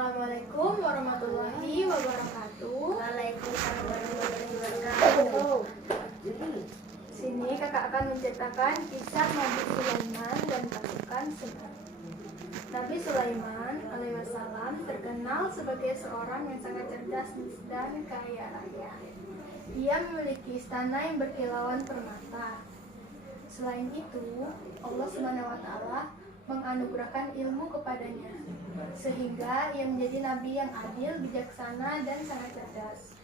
Assalamualaikum warahmatullahi wabarakatuh. Waalaikumsalam warahmatullahi wabarakatuh. Sini kakak akan menceritakan kisah Nabi Sulaiman dan pasukan semut. Nabi Sulaiman alaihissalam terkenal sebagai seorang yang sangat cerdas dan kaya raya. Ia memiliki istana yang berkilauan permata. Selain itu, Allah SWT menganugerahkan ilmu kepadanya, sehingga ia menjadi nabi yang adil, bijaksana, dan sangat cerdas.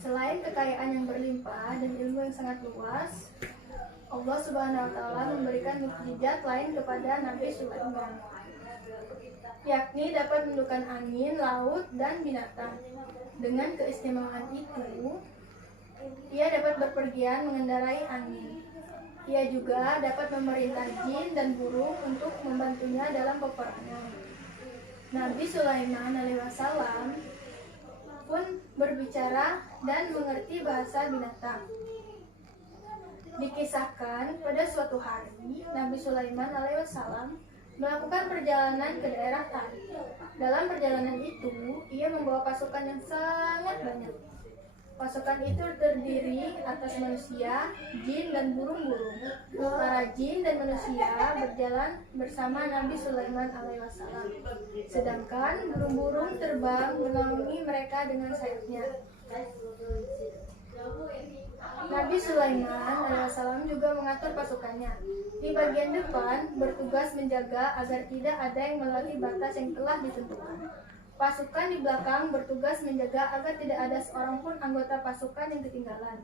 Selain kekayaan yang berlimpah dan ilmu yang sangat luas, Allah SWT memberikan mukjizat lain kepada Nabi Sulaiman, yakni dapat menundukkan angin, laut, dan binatang. Dengan keistimewaan itu, ia dapat berpergian mengendarai angin. Ia juga dapat memerintah jin dan burung untuk membantunya dalam peperangan. Nabi Sulaiman alaihissalam pun berbicara dan mengerti bahasa binatang. Dikisahkan pada suatu hari, Nabi Sulaiman alaihissalam melakukan perjalanan ke daerah Taif. Dalam perjalanan itu, ia membawa pasukan yang sangat banyak. Pasukan itu terdiri atas manusia, jin, dan burung-burung. Para jin dan manusia berjalan bersama Nabi Sulaiman alaihissalam, sedangkan burung-burung terbang menaungi mereka dengan sayapnya. Nabi Sulaiman alaihissalam juga mengatur pasukannya. Di bagian depan bertugas menjaga agar tidak ada yang melewati batas yang telah ditentukan. Pasukan di belakang bertugas menjaga agar tidak ada seorang pun anggota pasukan yang ketinggalan.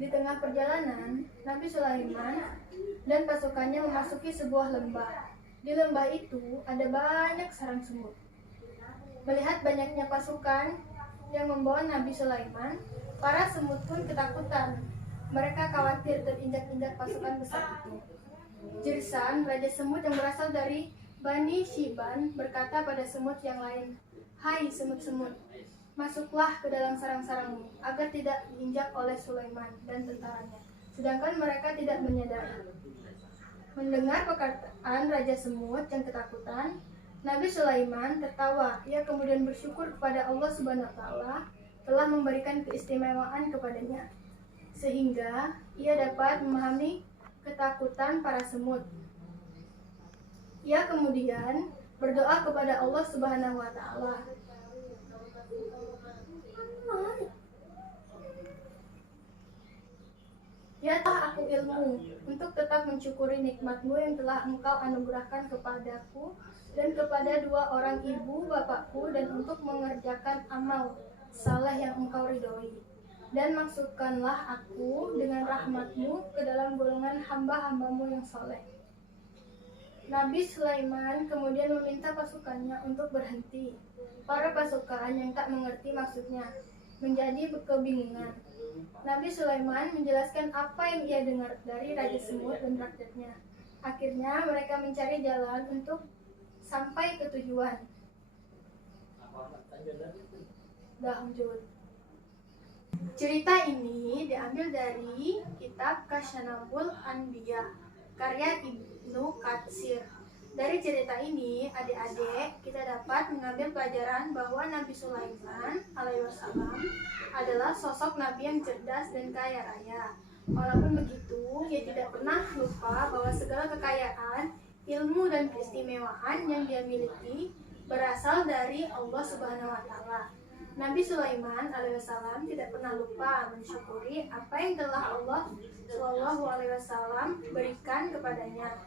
Di tengah perjalanan, Nabi Sulaiman dan pasukannya memasuki sebuah lembah. Di lembah itu ada banyak sarang semut. Melihat banyaknya pasukan yang membawa Nabi Sulaiman, para semut pun ketakutan. Mereka khawatir terinjak-injak pasukan besar itu. Jirsan, raja semut yang berasal dari Bani Shiban, berkata pada semut yang lain, "Hai semut-semut, masuklah ke dalam sarang-sarangmu agar tidak diinjak oleh Sulaiman dan tentaranya." Sedangkan mereka tidak menyadari. Mendengar perkataan raja semut yang ketakutan, Nabi Sulaiman tertawa. Ia kemudian bersyukur kepada Allah SWT telah memberikan keistimewaan kepadanya, sehingga ia dapat memahami ketakutan para semut. Ia kemudian berdoa kepada Allah Subhanahu wa Ta'ala. Ya telah aku ilmu untuk tetap mensyukuri nikmat-Mu yang telah Engkau anugerahkan kepadaku dan kepada dua orang ibu bapakku, dan untuk mengerjakan amal saleh yang Engkau ridhoi. Dan masukkanlah aku dengan rahmat-Mu ke dalam golongan hamba-hamba-Mu yang soleh. Nabi Sulaiman kemudian meminta pasukannya untuk berhenti. Para pasukan yang tak mengerti maksudnya menjadi kebingungan. Nabi Sulaiman menjelaskan apa yang ia dengar dari Raja Semut dan rakyatnya. Akhirnya mereka mencari jalan untuk sampai ke tujuan. Lanjut. Cerita ini diambil dari kitab Kasyanabul Anbiya karya Ibnu Katsir. Dari cerita ini, adik-adik, kita dapat mengambil pelajaran bahwa Nabi Sulaiman alaihissalam adalah sosok nabi yang cerdas dan kaya raya. Walaupun begitu, ia tidak pernah lupa bahwa segala kekayaan, ilmu, dan keistimewaan yang dia miliki berasal dari Allah Subhanahu wa Ta'ala. Nabi Sulaiman alaihissalam tidak pernah lupa mensyukuri apa yang telah Allah Shallallahu alaihi wasallam berikan kepadanya.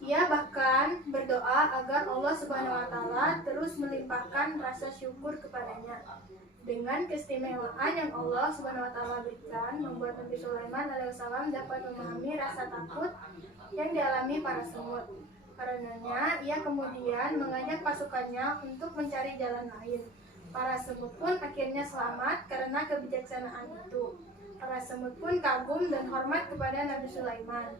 Ia bahkan berdoa agar Allah Subhanahu wa Ta'ala terus melimpahkan rasa syukur kepadanya. Dengan keistimewaan yang Allah Subhanahu wa Ta'ala berikan, membuat Nabi Sulaiman alaihissalam dapat memahami rasa takut yang dialami para semut. Karenanya, ia kemudian mengajak pasukannya untuk mencari jalan lain. Para semut pun akhirnya selamat karena kebijaksanaan itu. Para semut pun kagum dan hormat kepada Nabi Sulaiman.